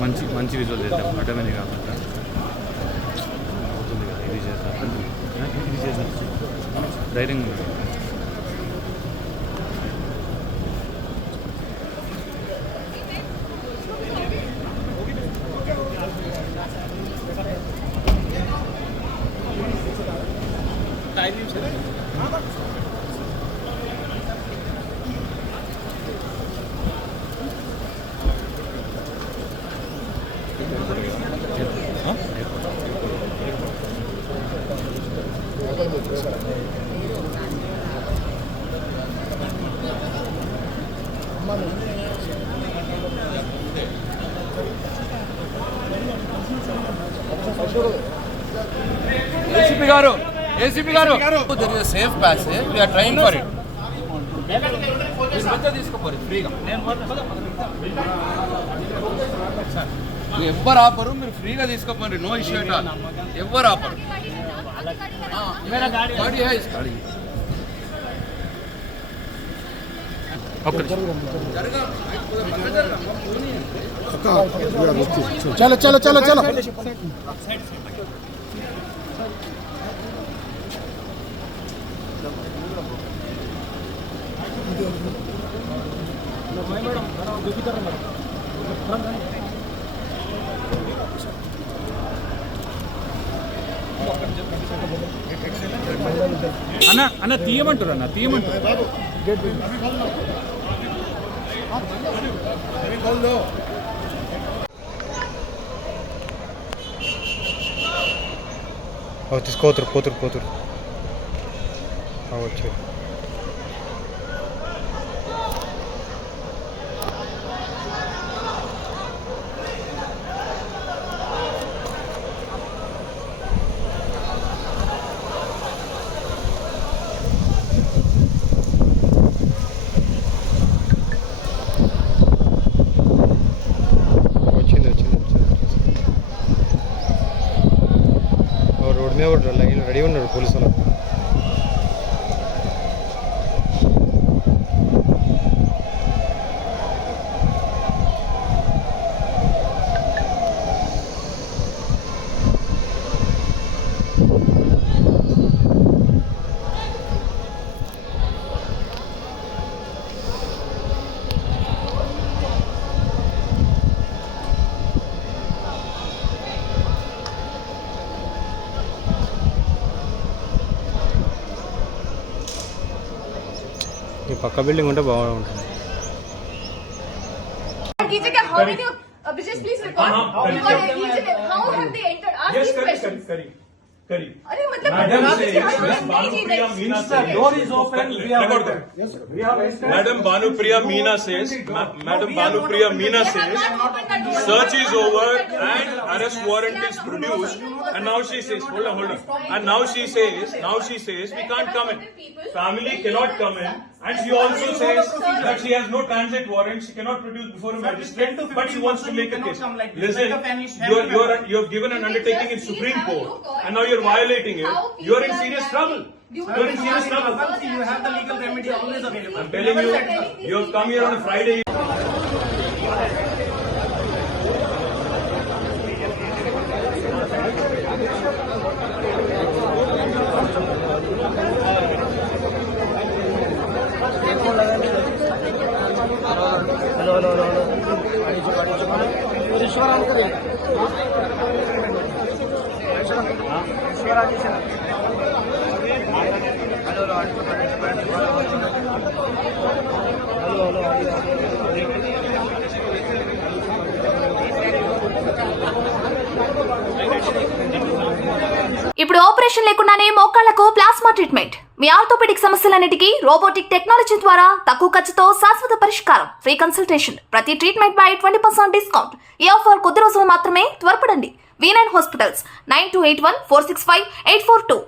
మంచి మంచి విజువల్ చేద్దాం అడ్డమని కాకుండా అవుతుంది కదా ఇది చేద్దాం ఇది చేద్దాం ధైర్యంగా ఉంది ACP garu, there is a safe passage. We are trying for it. ఎవ్వరు ఆపరు, మీరు ఫ్రీగా తీసుకోపోండి, నో ఇష్యూ ఎట్ ఆల్. ఎవ్వరు ఆపరు. చలో చలో చలో చలో అన్న అన్న తీయమంటారు అన్న తీయమంటారు తీసుకోతురు పోతురు పోతురు వచ్చారు లైన్ రెడీ ఉన్నారు పోలీసులు. ఈ పక్క బిల్డింగ్ ఉంటే బాగుంటుంది. Madam Bhanupriya Meena says, search is over and arrest warrant is produced, and now she says, hold on, and now she says we can't come in. Family cannot come in, and she also says that she has no transit warrant, she cannot produce before a magistrate, but she wants to make a case. Listen, you have given an undertaking in Supreme Court, and now you're violating it. You're in serious trouble. You're in serious trouble. You have the legal remedy always available. I'm telling you, you have come here on a Friday. ఇప్పుడు ఆపరేషన్ లేకుండానే మోకాళ్లకు plasma treatment. మీ ఆర్థోపెడిక్ సమస్యలన్నిటికీ robotic technology ద్వారా తక్కువ ఖర్చుతో శాశ్వత పరిష్కారం. Free consultation. ప్రతి ట్రీట్మెంట్ పై 20% డిస్కౌంట్. ఈ ఆఫర్ కొద్ది రోజులు మాత్రమే. త్వరపడండి. V9 hospitals 9281465842.